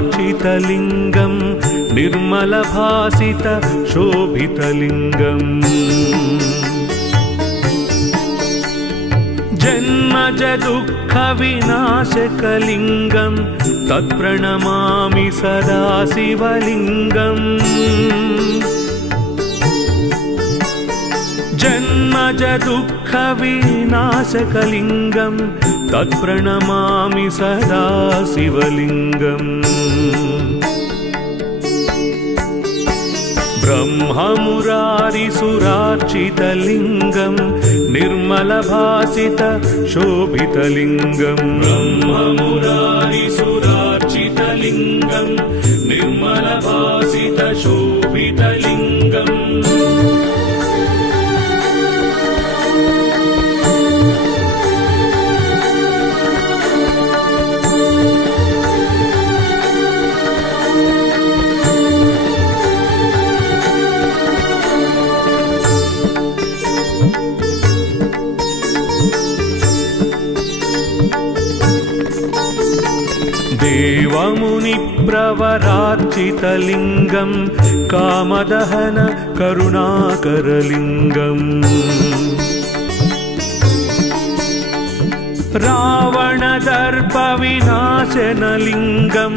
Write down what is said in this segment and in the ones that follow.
ब्रह्ममुरारिसुरार्चितलिङ्गं निर्मलभासित शोभितलिङ्गम् जन्मज दुःखविनाशकलिङ्गं तत्प्रणमामि सदा शिवलिङ्गम् जन्मज दुःखविनाशकलिङ्गं तत्प्रणमामि सदा शिवलिङ्गम् ब्रह्ममुरारिसुरार्चितलिङ्गं निर्मलभासित शोभितलिङ्गम् ब्रह्ममुरारिसुरार्चितलिङ्गं निर्मलभासित शोभितलिङ्गम् देवमुनिप्रवरार्चितलिङ्गं कामदहन करुणाकरलिङ्गम् रावणदर्पविनाशनलिङ्गं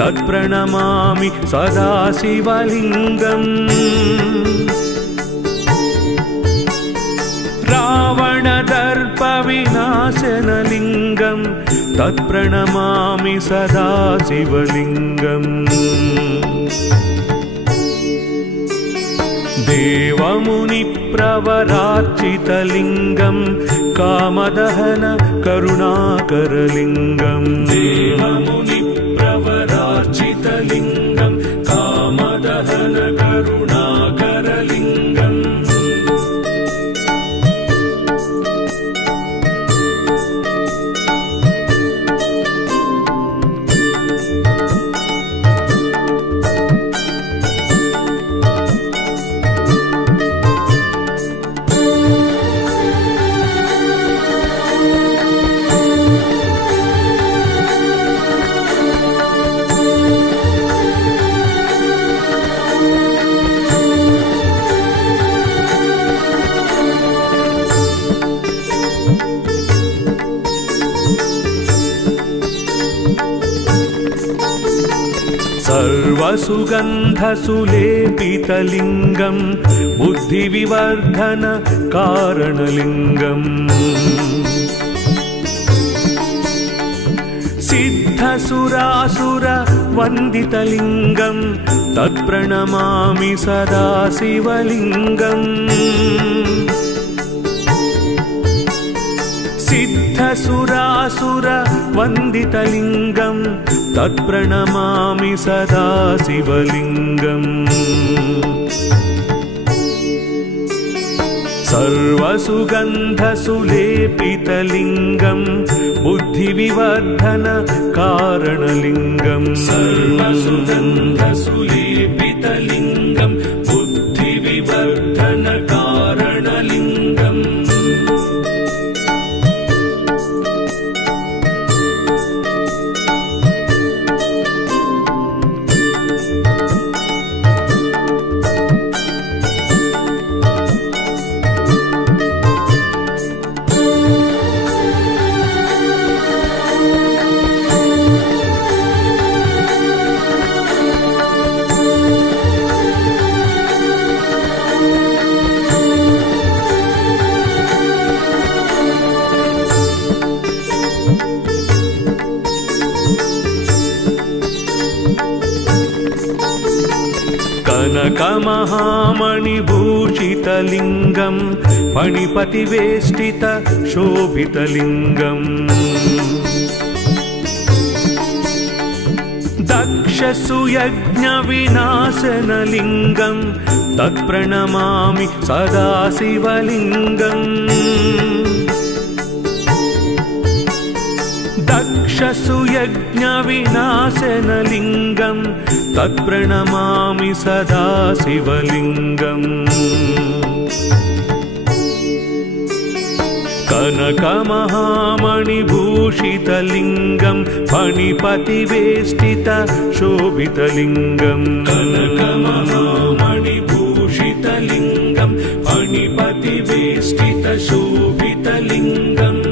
तत्प्रणमामि सदा शिवलिङ्गम् रावणदर्पविनाशनलिङ्गं तत्प्रणमामि सदा शिवलिङ्गम् देवमुनिप्रवरार्चितलिङ्गं कामदहन करुणाकरलिङ्गम् देवमुनिप्रवरार्चितलिङ्गं कामदहन करुणाकरलिङ्गम् सर्वसुगन्धसुलेपितलिङ्गं बुद्धिविवर्धन कारणलिङ्गम् सिद्धसुरासुरवन्दितलिङ्गं तत्प्रणमामि सदा शिवलिङ्गम् सिद्धसुरासुरवन्दितलिङ्गं तत्प्रणमामि सदा शिवलिङ्गम् सर्वसुगन्धसुलेपितलिङ्गं बुद्धिविवर्धन कारणलिङ्गम् सर्वसुगन्धसुलेपितलिङ्गं बुद्धिविवर्धन कारणलिङ्गम् कनकमहामणिभूषितलिङ्गं फणिपतिवेष्टित शोभितलिङ्गम् दक्षसुयज्ञविनाशनलिङ्गं तत्प्रणमामि सदा शिवलिङ्गम् तक्षसु यज्ञविनाशनलिङ्गं तत्प्रणमामि सदा शिवलिङ्गम् कनकमहामणिभूषितलिङ्गं फणिपतिवेष्टितशोभितलिङ्गम् कनकमहामणिभूषितलिङ्गं फणिपतिवेष्टितशोभितलिङ्गम्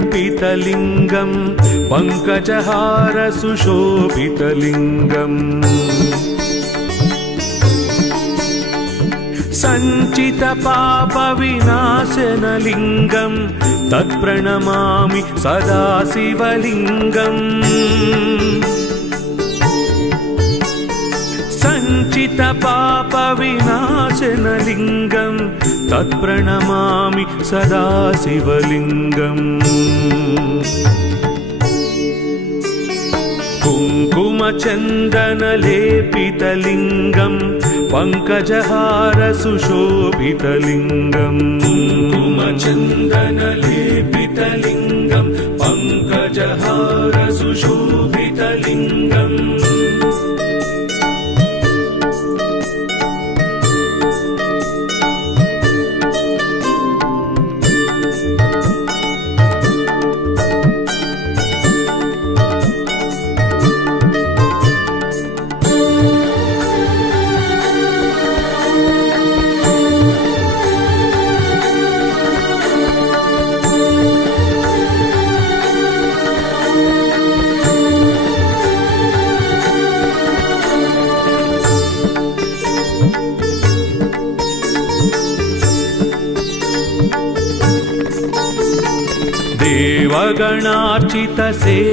कुङ्कुमचन्दनलेपितलिङ्गं पङ्कजहारसुशोभितलिङ्गम् सञ्चितपापविनाशनलिङ्गं तत्प्रणमामि सदा शिवलिङ्गम् सञ्चितपापविनाशनलिङ्गं तत्प्रणमामि सदा शिवलिङ्गम् कुङ्कुमचन्दनलेपितलिङ्गं पङ्कजहारसुशोभितलिङ्गम् कुङ्कुमचन्दनलेपितलिङ्गं पङ्कजहारसुशोभितलिङ्गम्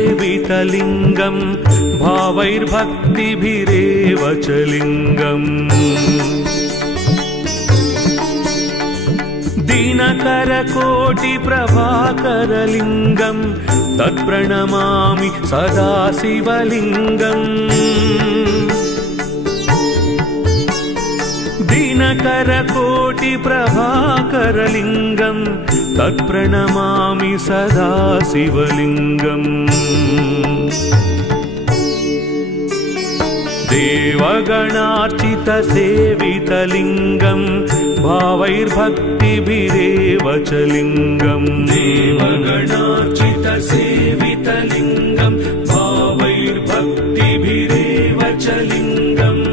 देवगणार्चितसेवितलिङ्गं भावैर्भक्तिभिरेव च लिङ्गम् दिनकरकोटिप्रभाकरलिङ्गं तत्प्रणमामि सदा शिवलिङ्गम् दिनकरकोटिप्रभाकरलिङ्गं तत्प्रणमामि सदा शिवलिङ्गम् देवगणार्चितसेवितलिङ्गं भावैर्भक्तिभिरेव च लिङ्गम् देवगणार्चितसेवितलिङ्गं भावैर्भक्तिभिरेव च लिङ्गम्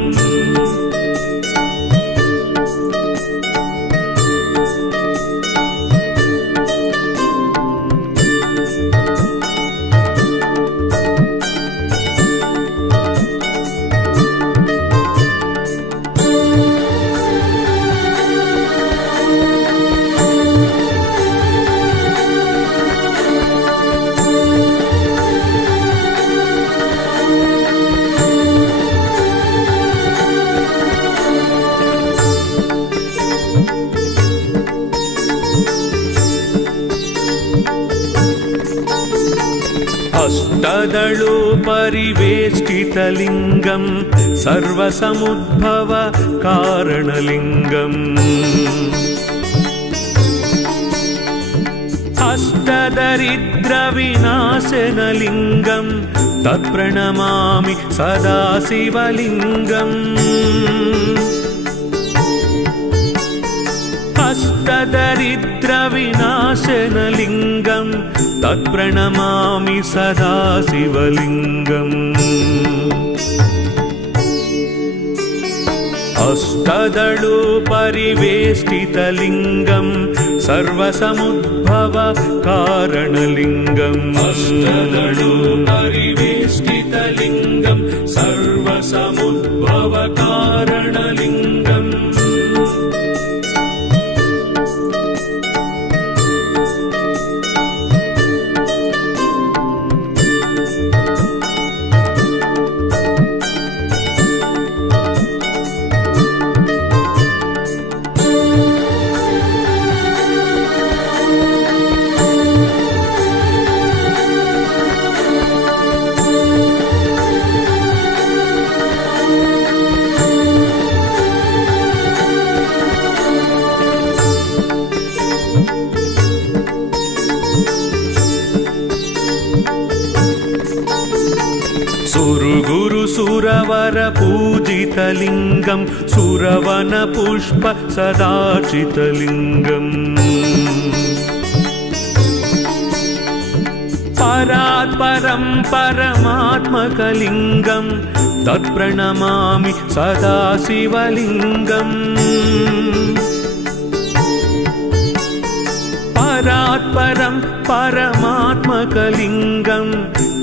अष्टदलोपरिवेष्टितलिङ्गं सर्वसमुद्भव कारणलिङ्गम् अष्टदरिद्रविनाशनलिङ्गं तत्प्रणमामि सदा शिवलिङ्गम् अष्टदरिद्रविनाशनलिङ्गं तत्प्रणमामि सदा शिवलिङ्गम् अष्टदलोपरिवेष्टितलिङ्गं सर्वसमुद्भव कारणलिङ्गम् अष्टदलोपरिवेष्टितलिङ्गं सर्व सुरवरपूजितलिङ्गं सुरवनपुष्प सदार्चितलिङ्गम् परात्परं परमात्मकलिङ्गं तत्प्रणमामि सदा शिवलिङ्गम् परात्परं परमात्मकलिङ्गं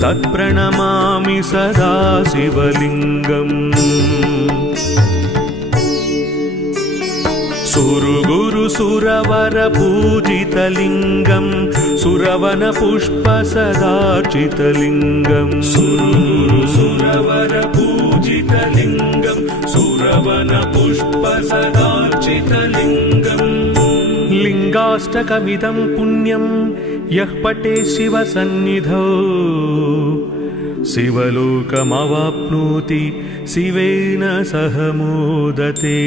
तत्प्रणमामि सदा शिवलिङ्गम् सुरगुरु सुरवरपूजितलिङ्गं सुरवनपुष्प सदार्चितलिङ्गं सुरगुरु सुरवरपूजितलिङ्गं सुरवनपुष्प सदार्चितलिङ्गम् लिङ्गाष्टकमिदं पुण्यं यः पठे शिवसन्निधौ शिवलोकमवाप्नोति शिवेन सह मोदते।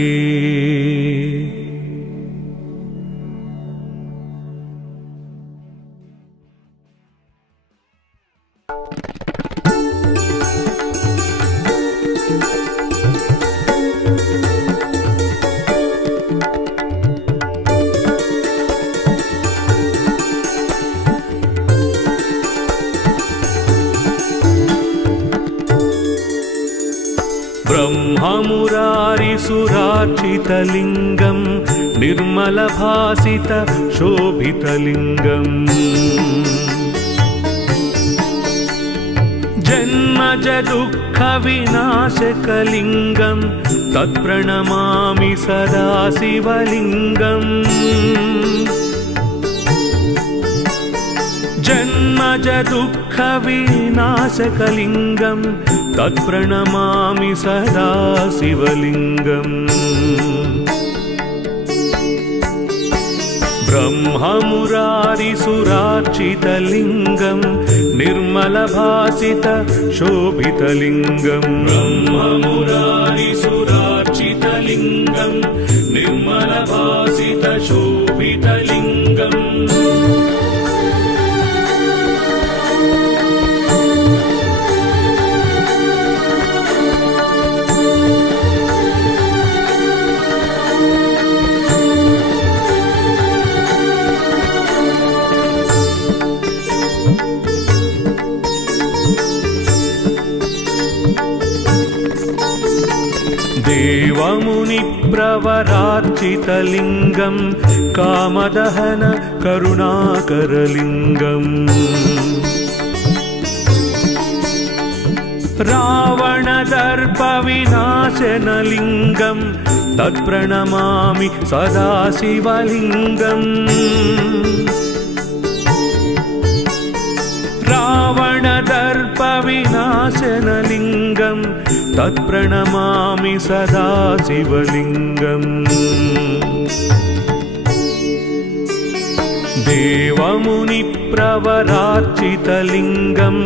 ब्रह्ममुरारिसुरार्चितलिङ्गं निर्मलभासित शोभितलिङ्गम् जन्मज दुःखविनाशकलिङ्गं तत्प्रणमामि सदा शिवलिङ्गम् जन्मज दुःखविनाशकलिङ्गं तत्प्रणमामि सदा शिवलिङ्गम् ब्रह्ममुरारिसुरार्चितलिङ्गं निर्मलभासित शोभितलिङ्गं ब्रह्ममुरारिसुरार्चितलिङ्गं निर्मलभासित शोभितलिङ्गम् देवमुनिप्रवरार्चितलिङ्गं कामदहन करुणाकरलिङ्गम् रावणदर्पविनाशनलिङ्गं तत्प्रणमामि सदा शिवलिङ्गम् रावणदर्पविनाशनलिङ्गं तत्प्रणमामि सदा शिवलिङ्गम् देवमुनिप्रवरार्चितलिङ्गं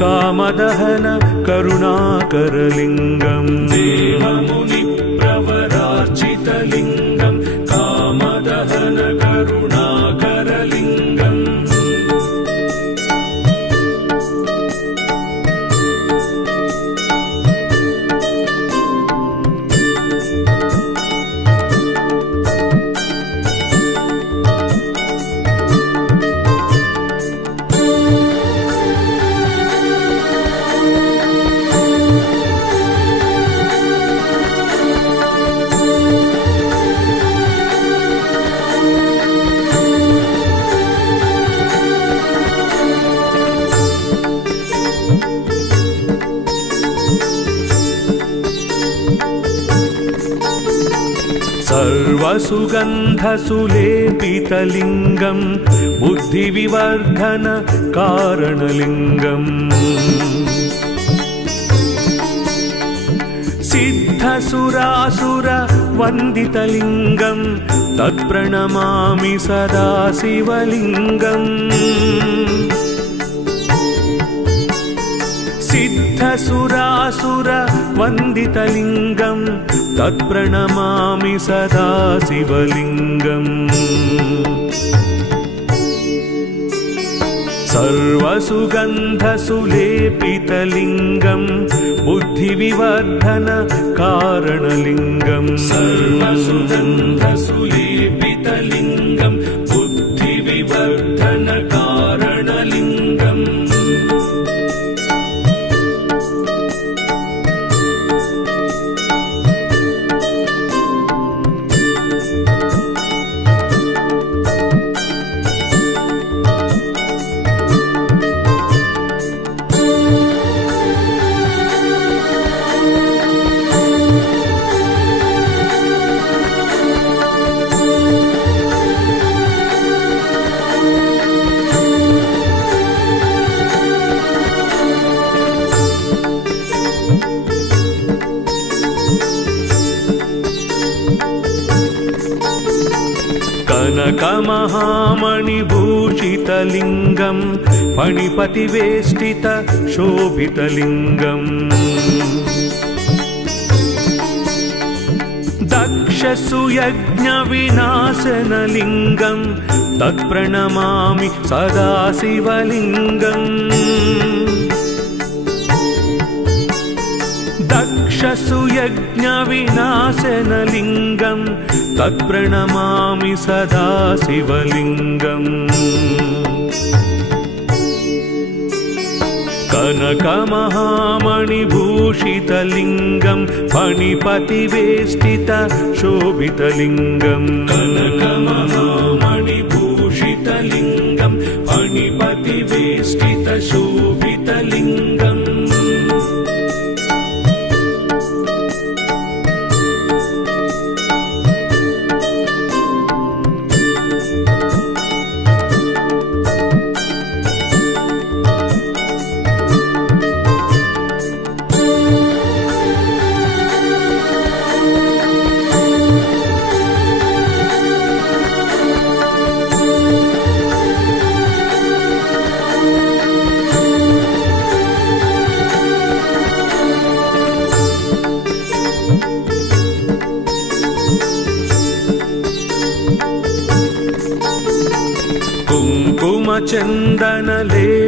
कामदहन करुणाकरलिङ्गम् देवमुनिप्रवरार्चितलिङ्गं कामदहन करुणाकरलिङ्गम् सर्वसुगन्धसुलेपितलिङ्गं बुद्धिविवर्धन कारणलिङ्गम् सिद्धसुरासुरवन्दितलिङ्गं तत्प्रणमामि सदा शिवलिङ्गम् सिद्धसुरासुरवन्दितलिङ्गं तत्प्रणमामि सदा शिवलिङ्गम् सर्वसुगन्धसुलेपितलिङ्गं बुद्धिविवर्धन कारणलिङ्गं सर्वसुगन्धसुलेपितलिङ्गं बुद्धिविवर्धन कारणलिङ्गम् कनकमहामणिभूषितलिङ्गं फणिपतिवेष्टित शोभितलिङ्गम् दक्षसुयज्ञविनाशनलिङ्गं तत्प्रणमामि सदा शिवलिङ्गम् दक्षसुयज्ञविनाशनलिङ्गं तत्प्रणमामि सदा शिवलिङ्गम् कनकमहामणिभूषितलिङ्गं फणिपतिवेष्टित शोभितलिङ्गं कनकमहामणिभूषितलिङ्गं फणिपतिवेष्टित शोभितलिङ्गम्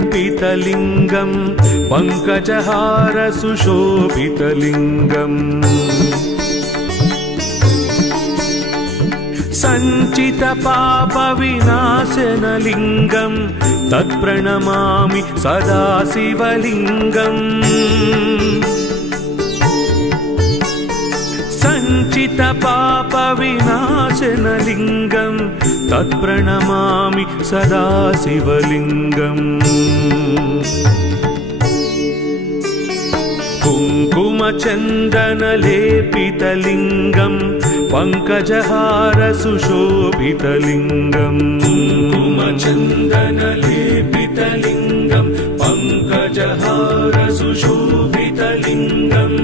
कुङ्कुमचन्दनलेपितलिङ्गं पङ्कजहार सुशोभितलिङ्गम् सञ्चितपापविनाशनलिङ्गं तत्प्रणमामि सदा शिवलिङ्गम् सञ्चितपापविनाशनलिङ्गं तत्प्रणमामि सदा शिवलिङ्गम् कुङ्कुमचन्दनलेपितलिङ्गं पङ्कजहार सुशोभितलिङ्गम् कुङ्कुमचन्दनलेपितलिङ्गं पङ्कजहार सुशोभितलिङ्गम्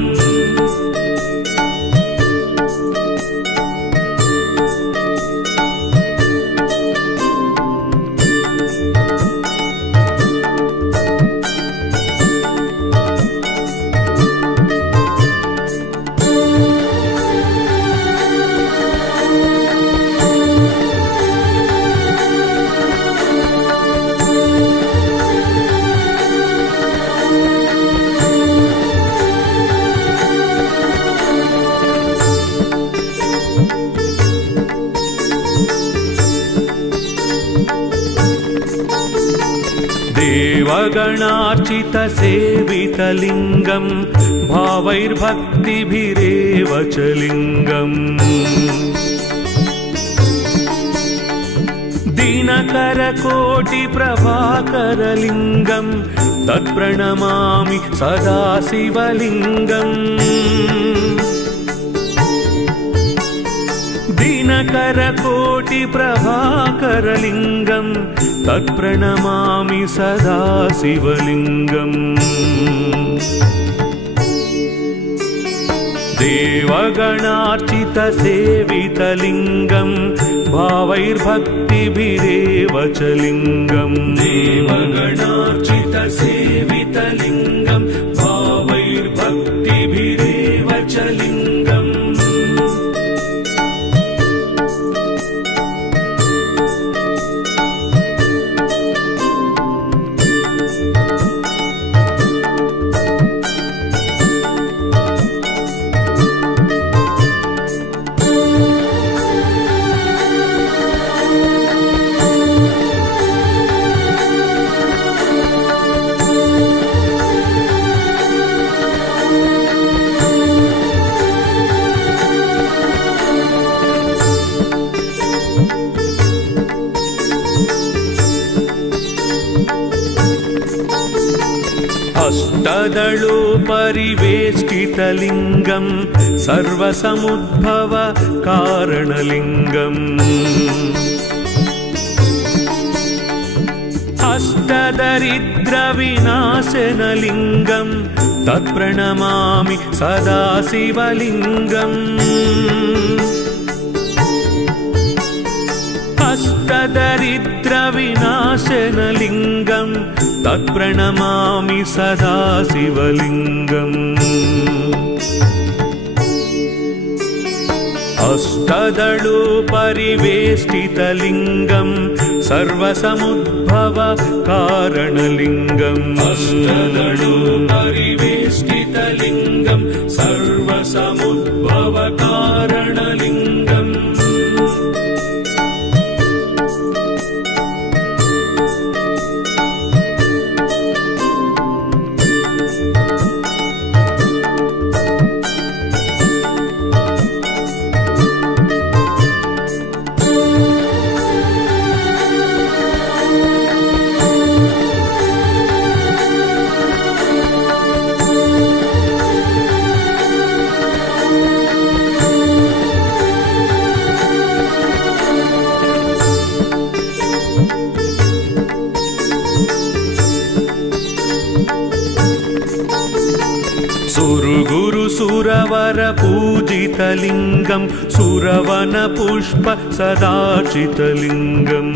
देवगणार्चितसेवितलिङ्गं भावैर्भक्तिभिरेव च लिङ्गम् दिनकरकोटिप्रभाकरलिङ्गं तत्प्रणमामि सदा शिवलिङ्गम् दिनकरकोटिप्रभाकरलिङ्गं तत्प्रणमामि सदा शिवलिङ्गम् देवगणार्चितसेवितलिङ्गं भावैर्भक्तिभिरेव च लिङ्गम् देवगणार्चितसेवितलिङ्गं भावैर्भक्तिभिरेव च लिङ्गम् अष्टदलो परिवेष्टितलिङ्गं सर्वसमुद्भव कारणलिङ्गम् अष्टदरिद्रविनाशनलिङ्गं तत्प्रणमामि सदा शिवलिङ्गम् अष्टदरिद्रविनाशनलिङ्गं तत्प्रणमामि सदा शिवलिङ्गम् अष्टदलो परिवेष्टितलिङ्गं सर्वसमुद्भव कारणलिङ्गम् अष्टदलो परिवेष्टितलिङ्गं सर्वसमुद्भव कारणलिङ्गम् सुरवर पूजितलिङ्गं सुरवन पुष्प सदाचितलिङ्गम्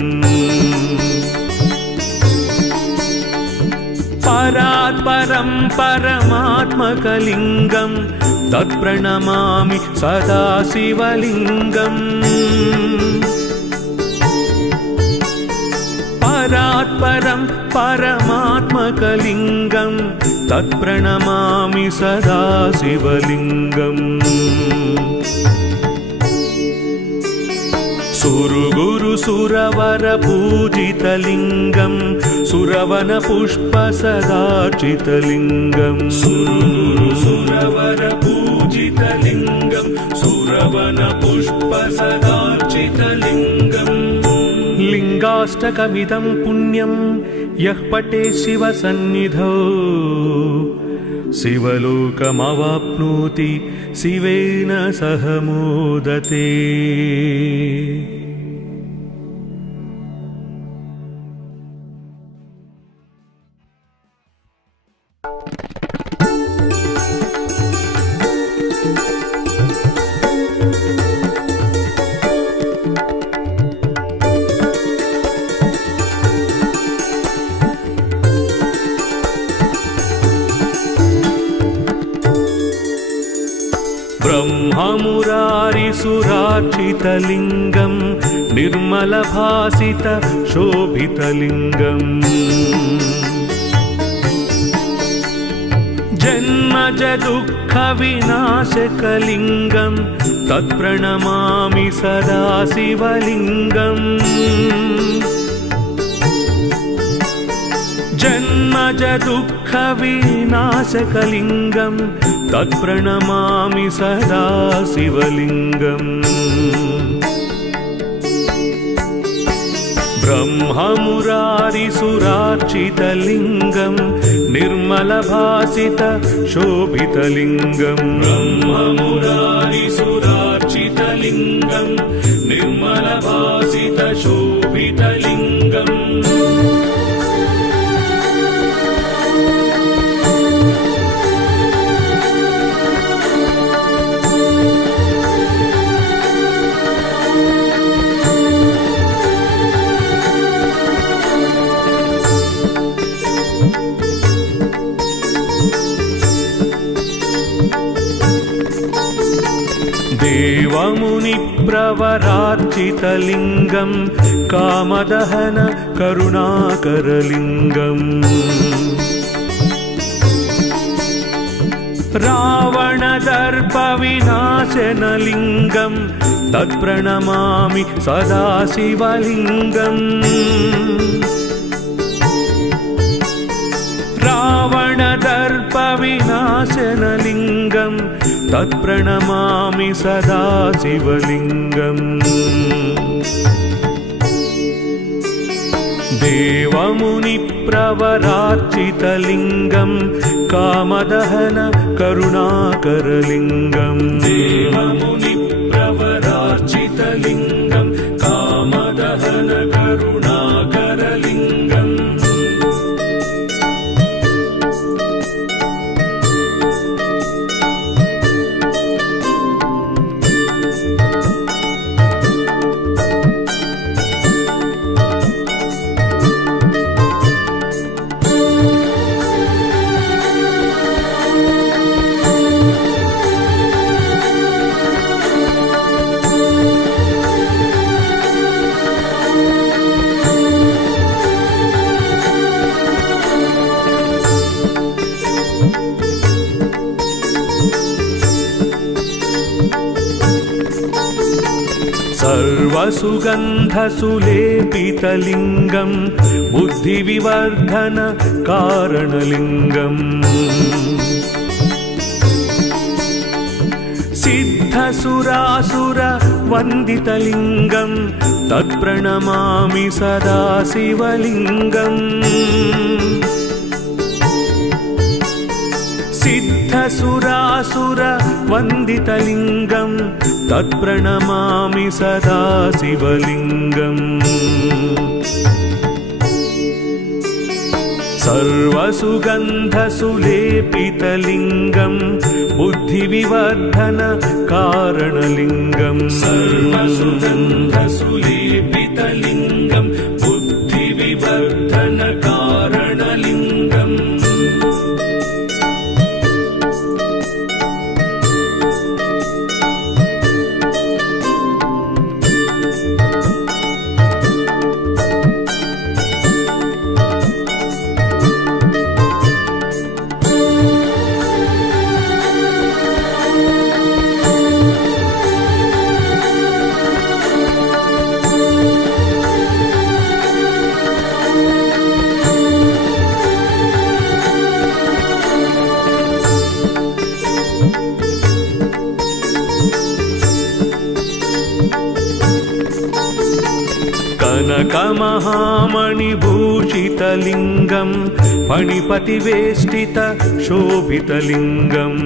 परात्परं परमात्मकलिङ्गं तत्प्रणमामि सदा शिवलिङ्गम् परात्परं परमात्मकलिङ्गं तत्प्रणमामि सदा शिवलिङ्गम् सुरगुरु सुरवर पूजितलिङ्गं सुरवन पुष्प सदाचितलिङ्गम् सुरगुरु सुरवर पूजितलिङ्गं सुरवन पुष्प सदाचितलिङ्गम् लिङ्गाष्टकमिदं पुण्यं यः पठे शिवसन्निधौ शिवलोकमवाप्नोति शिवेन सह मोदते। ब्रह्ममुरारिसुरार्चितलिङ्गं निर्मलभासित शोभितलिङ्गम् जन्मजदुःखविनाशकलिङ्गं तत्प्रणमामि सदा शिवलिङ्गम् जन्मजदुःखविनाशकलिङ्गं तत्प्रणमामि सदा शिवलिङ्गम् ब्रह्ममुरारिसुरार्चितलिङ्गं निर्मलभासित शोभितलिङ्गम् ब्रह्ममुरारिसुरार्चितलिङ्गं निर्मलभासित शोभितलिङ्गम् देवमुनिप्रवरार्चितलिङ्गं कामदहन करुणाकरलिङ्गम् रावणदर्पविनाशनलिङ्गं तत्प्रणमामि सदा शिवलिङ्गम् रावणदर्पविनाशनलिङ्गं तत्प्रणमामि सदा शिवलिङ्गम् देवमुनिप्रवरार्चितलिङ्गं कामदहन करुणाकरलिङ्गं देवमुनिप्रवरार्चितलिङ्गं कामदहन करुणाकरलिङ्गम् सर्वसुगन्धसुलेपितलिङ्गं बुद्धिविवर्धन कारणलिङ्गम् सिद्धसुरासुरवन्दितलिङ्गं तत्प्रणमामि सदा शिवलिङ्गम् सिद्धसुरासुरवन्दितलिङ्गं तत्प्रणमामि सदा शिवलिङ्गम् सर्वसुगन्धसुलेपितलिङ्गं बुद्धिविवर्धन कारणलिङ्गम् सर्वसुगन्धसुलेपितलिङ्गं बुद्धिविवर्धन कारणलिङ्गम् कनकमहामणिभूषितलिङ्गं फणिपतिवेष्टित शोभितलिङ्गम्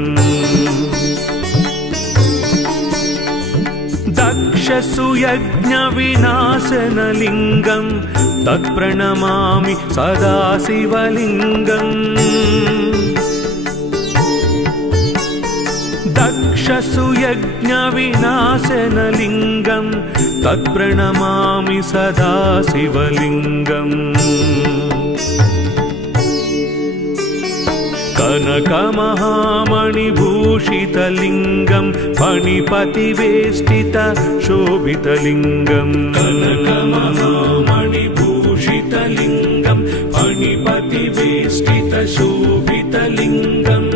दक्षसुयज्ञविनाशनलिङ्गं तत्प्रणमामि सदा शिवलिङ्गम् दक्षसुयज्ञविनाशनलिङ्गं तत्प्रणमामि सदा शिवलिङ्गम् कनकमहामणिभूषितलिङ्गं फणिपतिवेष्टित शोभितलिङ्गम् कनकमहामणिभूषितलिङ्गं फणिपतिवेष्टित शोभितलिङ्गम्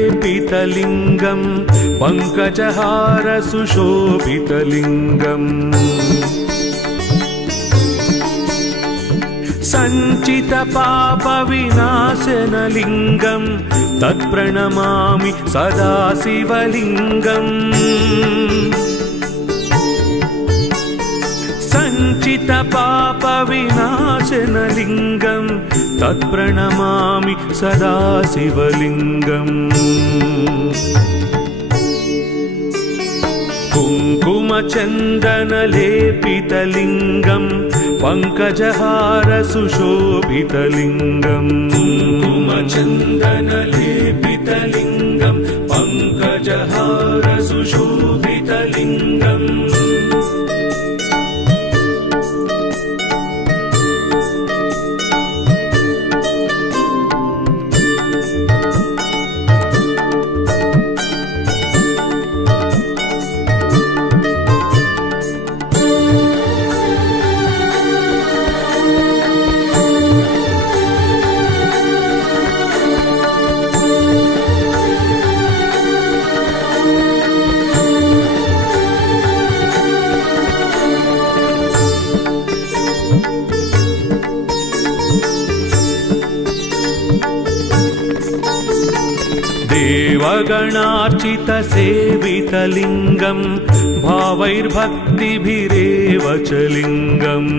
कुङ्कुमचन्दनलेपितलिङ्गं पङ्कजहार सुशोभितलिङ्गम् सञ्चितपापविनाशनलिङ्गं तत्प्रणमामि सदा शिवलिङ्गम् सञ्चितपापविनाशनलिङ्गं तत्प्रणमामि सदा शिवलिङ्गम् कुङ्कुमचन्दनलेपितलिङ्गं पङ्कजहार सुशोभितलिङ्गम् कुङ्कुमचन्दनलेपितलिङ्गं पङ्कजहार सुशोभितलिङ्गम् देवगणार्चितसेवितलिङ्गं भावैर्भक्तिभिरेव च लिङ्गम्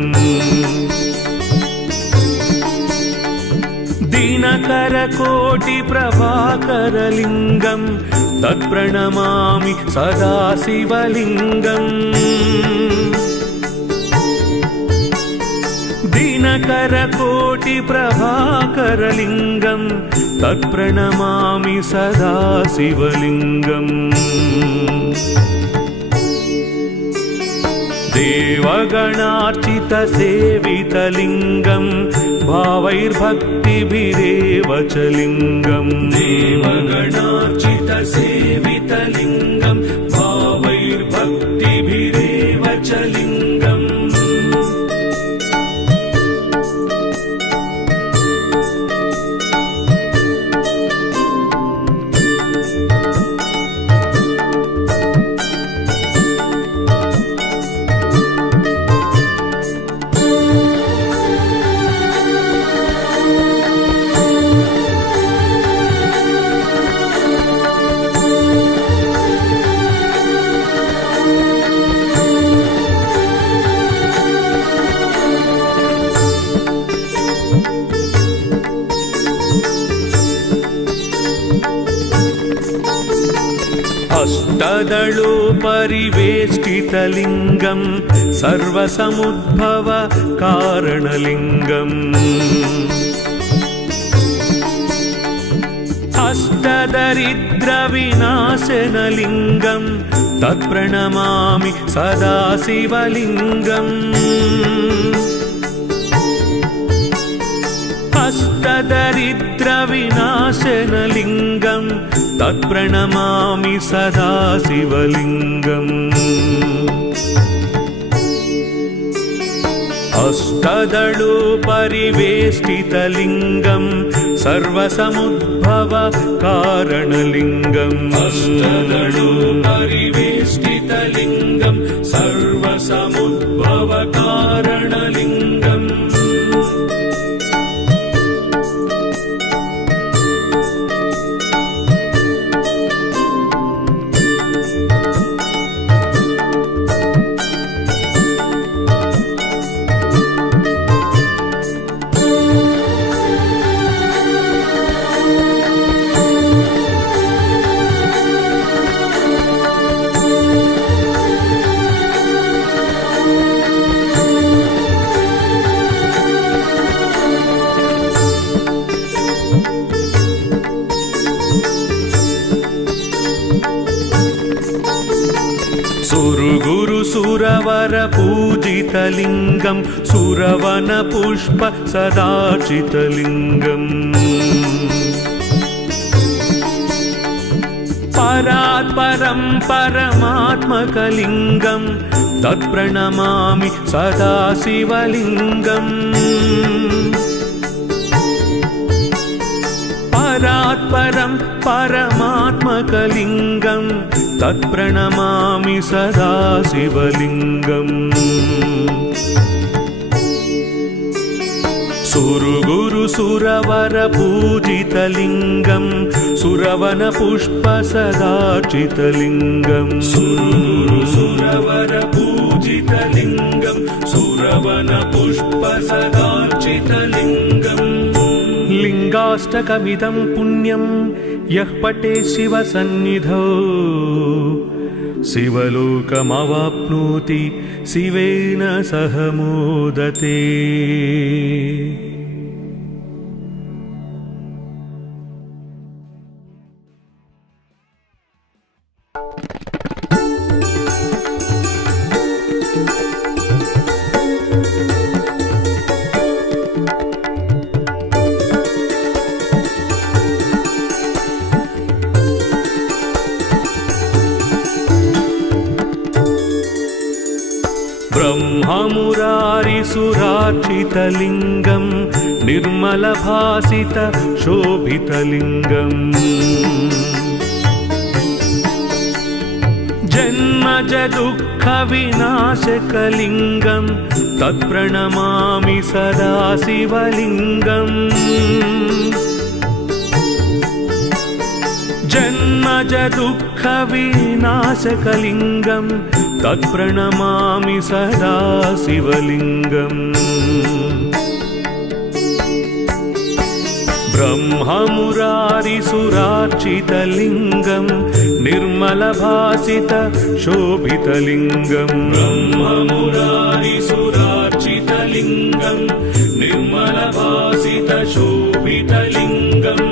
दिनकरकोटिप्रभाकरलिङ्गं तत्प्रणमामि सदा शिवलिङ्गम् दिनकरकोटिप्रभाकरलिङ्गं तत्प्रणमामि सदा शिवलिङ्गम् देवगणार्चितसेवितलिङ्गं भावैर्भक्तिभिरेव च लिङ्गम् देवगणार्चितसेवितलिङ्गं भावैर्भक्तिभिरेव च लिङ्गम् अष्टदलोपरिवेष्टितलिङ्गं सर्वसमुद्भव कारणलिङ्गम् अष्टदरिद्रविनाशनलिङ्गं तत्प्रणमामि सदा शिवलिङ्गम् अष्टदरिद्रविनाशनलिङ्गं तत्प्रणमामि सदा शिवलिङ्गम् अष्टदलोपरिवेष्टितलिङ्गं सर्वसमुद्भव कारणलिङ्गम् अष्टदलोपरिवेष्टितलिङ्गं सर्वसमुद्भव कारणलिङ्गम् सुरवरपूजितलिङ्गं सुरवनपुष्प सदार्चितलिङ्गम् परात्परं परमात्मकलिङ्गं तत्प्रणमामि सदा शिवलिङ्गम् परात्परं परमात्मकलिङ्गं तत्प्रणमामि सदा शिवलिङ्गम् सुरवरपूजितलिङ्गं सुरवनपुष्प सदार्चितलिङ्गम् सुरवरपूजितलिङ्गं सुरवनपुष्प सदार्चितलिङ्गम् लिङ्गाष्टकमिदं पुण्यं यः पठेत् शिवसन्निधौ शिवलोकमवाप्नोति शिवेन सह मोदते। ब्रह्ममुरारिसुरार्चितलिङ्गं निर्मलभासित शोभितलिङ्गम् जन्मज दुःखविनाशकलिङ्गं तत्प्रणमामि सदा शिवलिङ्गम् जन्मज दुःखविनाशकलिङ्गं तत्प्रणमामि सदा शिवलिङ्गम् ब्रह्ममुरारिसुरार्चितलिङ्गं निर्मलभासित शोभितलिङ्गं ब्रह्ममुरारिसुरार्चितलिङ्गं निर्मलभासित शोभितलिङ्गम्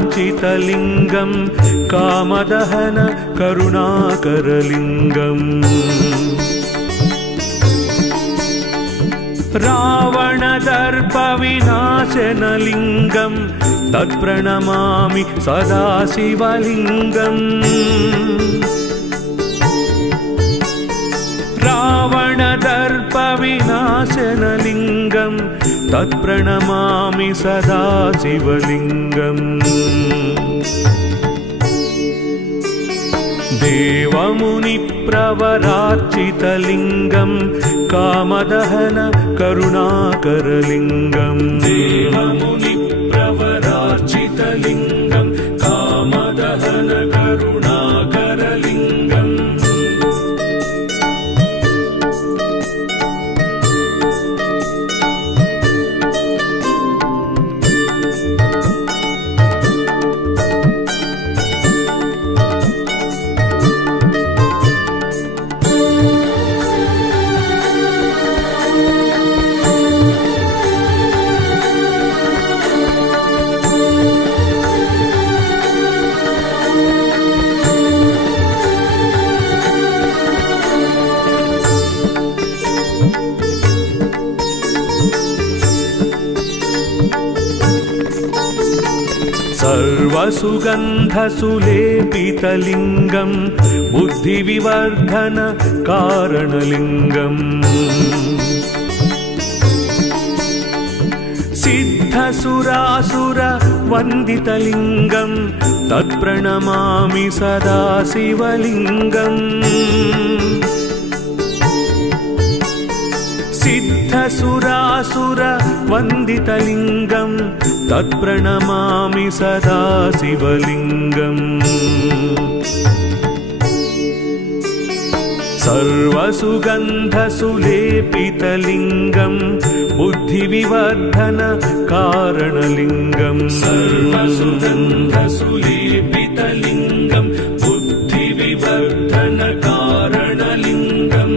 देवमुनिप्रवरार्चितलिङ्गं कामदहन करुणाकरलिङ्गम् रावणदर्पविनाशनलिङ्गं तत्प्रणमामि सदा शिवलिङ्गम् रावणदर्पविनाशनलिङ्गं तत्प्रणमामि सदा शिवलिङ्गम् देवमुनिप्रवरार्चितलिङ्गं कामदहन करुणाकरलिङ्गम् देवमुनिप्रवरार्चितलिङ्गं कामदहन करुणाकरलिङ्गम् सर्वसुगन्धसुलेपितलिङ्गं बुद्धिविवर्धन कारणलिङ्गम् सिद्धसुरासुरवन्दितलिङ्गं तत्प्रणमामि सदा शिवलिङ्गम् सिद्धसुरासुरवन्दितलिङ्गं तत्प्रणमामि सदा शिवलिङ्गम् सर्वसुगन्धसुलेपितलिङ्गं बुद्धिविवर्धन कारणलिङ्गम् सर्वसुगन्धसुलेपितलिङ्गं बुद्धिविवर्धन कारणलिङ्गम्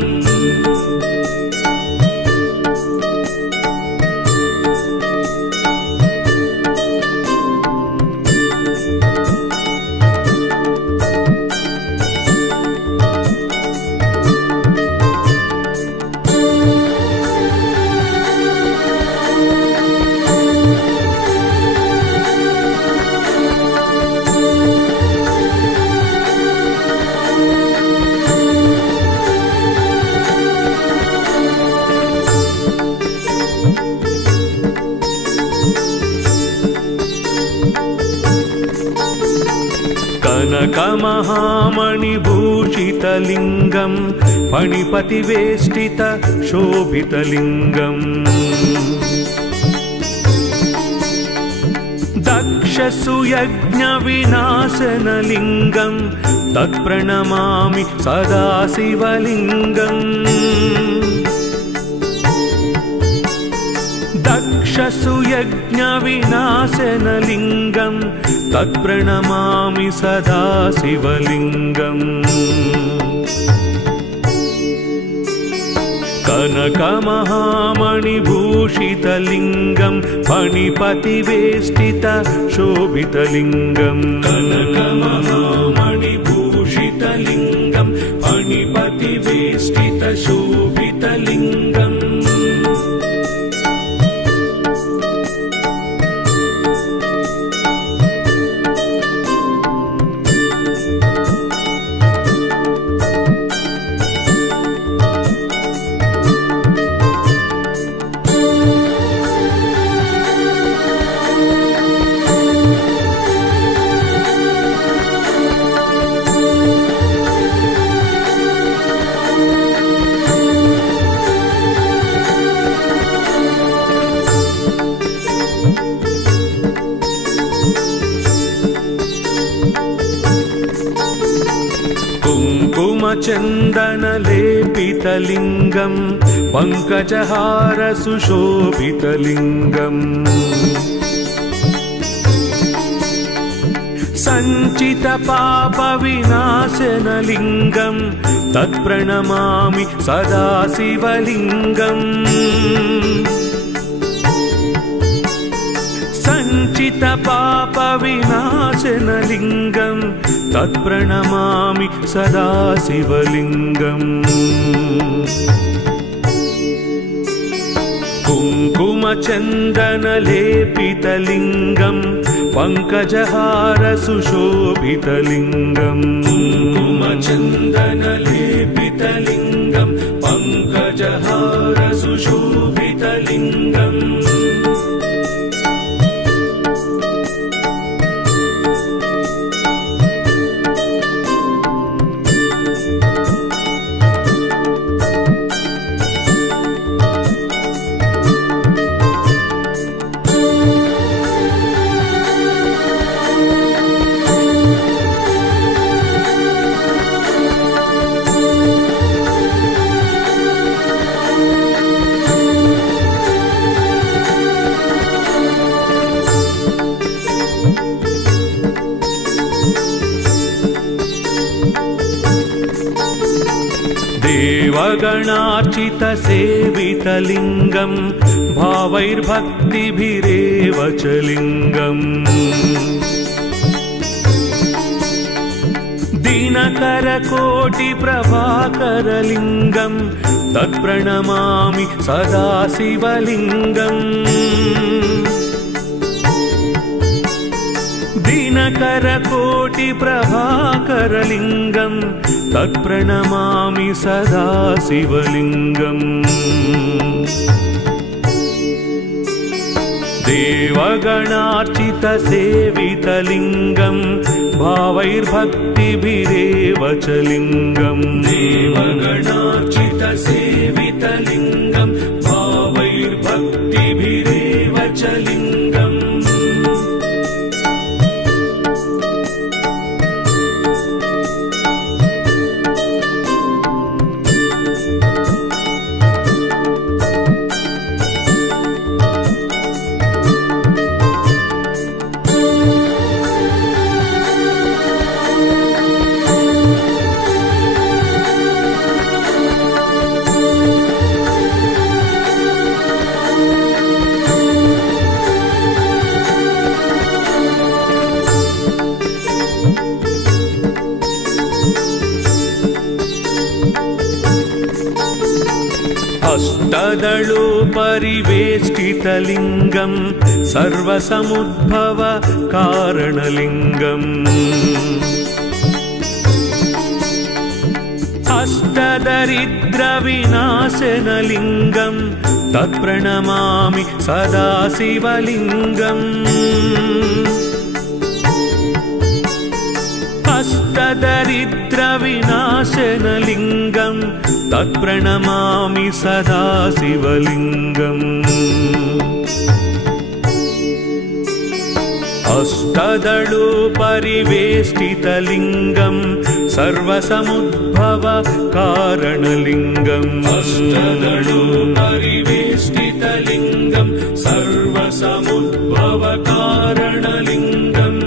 कनकमहामणिभूषितलिङ्गं फणिपतिवेष्टित शोभितलिङ्गम् दक्षसुयज्ञविनाशनलिङ्गं तत्प्रणमामि सदा शिवलिङ्गम् दक्षसुयज्ञविनाशनलिङ्गं तत्प्रणमामि सदा शिवलिङ्गम् कनकमहामणिभूषितलिङ्गं फणिपतिवेष्टित शोभितलिङ्गम् कनकमहामणिभूषितलिङ्गं फणिपतिवेष्टित शोभितलिङ्गम् कुङ्कुमचन्दनलेपितलिङ्गं पङ्कजहार सुशोभितलिङ्गम् सञ्चितपापविनाशनलिङ्गं तत्प्रणमामि सदा शिवलिङ्गम् सञ्चितपापविनाशनलिङ्गं तत्प्रणमामि सदा शिवलिङ्गम् कुङ्कुमचन्दनलेपितलिङ्गं पङ्कजहार सुशोभितलिङ्गम् कुङ्कुमचन्दनलेपितलिङ्गं पङ्कजहार सुशोभितलिङ्गम् देवगणार्चितसेवितलिङ्गं भावैर्भक्तिभिरेव च लिङ्गम् दिनकरकोटिप्रभाकरलिङ्गं तत्प्रणमामि सदा शिवलिङ्गम् दिनकरकोटिप्रभाकरलिङ्गं तत्प्रणमामि सदा शिवलिङ्गम् देवगणार्चितसेवितलिङ्गं भावैर्भक्तिभिरेव च लिङ्गम् देवगणार्चितसेवितलिङ्गं भावैर्भक्तिभिरेव च लिङ्गम् अष्टदलोपरिवेष्टितलिङ्गं सर्वसमुद्भव कारणलिङ्गम् अष्टदरिद्रविनाशनलिङ्गं तत्प्रणमामि सदा शिवलिङ्गम् अष्टदरिद्रविनाशनलिङ्गं तत्प्रणमामि सदा शिवलिङ्गम् अष्टदलोपरिवेष्टितलिङ्गं सर्वसमुद्भव कारणलिङ्गम् अष्टदलोपरिवेष्टितलिङ्गं सर्वसमुद्भव कारणलिङ्गम्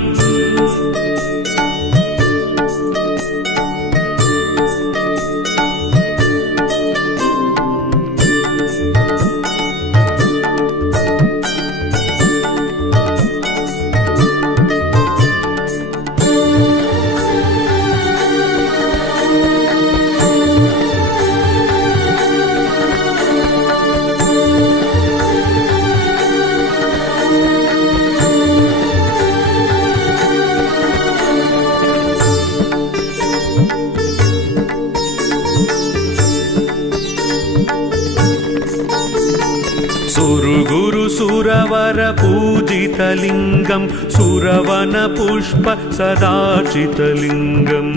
सुरवर पूजितलिङ्गं सुरवन पुष्प सदाचितलिङ्गम्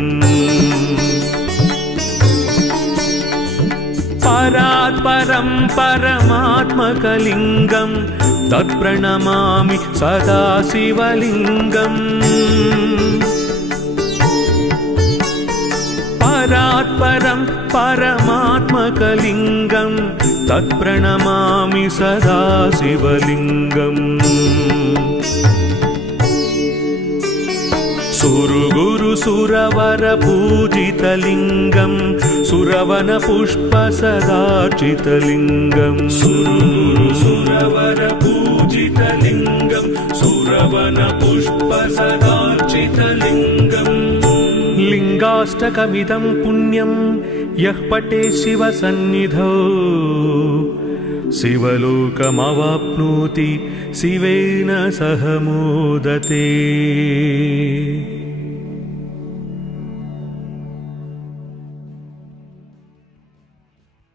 परात् परं परमात्मकलिङ्गं तत्प्रणमामि सदा शिवलिङ्गम् परात् स्वरात् परं परमात्मकलिङ्गं तत्प्रणमामि सदा शिवलिङ्गम् सुरगुरु सुरवर पूजितलिङ्गं सुरवन पुष्प सदार्चितलिङ्गं सुरगुरु सुरवर पूजितलिङ्गं सुरवन पुष्प सदार्चितलिङ्गम् लिङ्गाष्टकमिदं पुण्यं यः पठे शिवसन्निधौ शिवलोकमवाप्नोति शिवेन सह मोदते।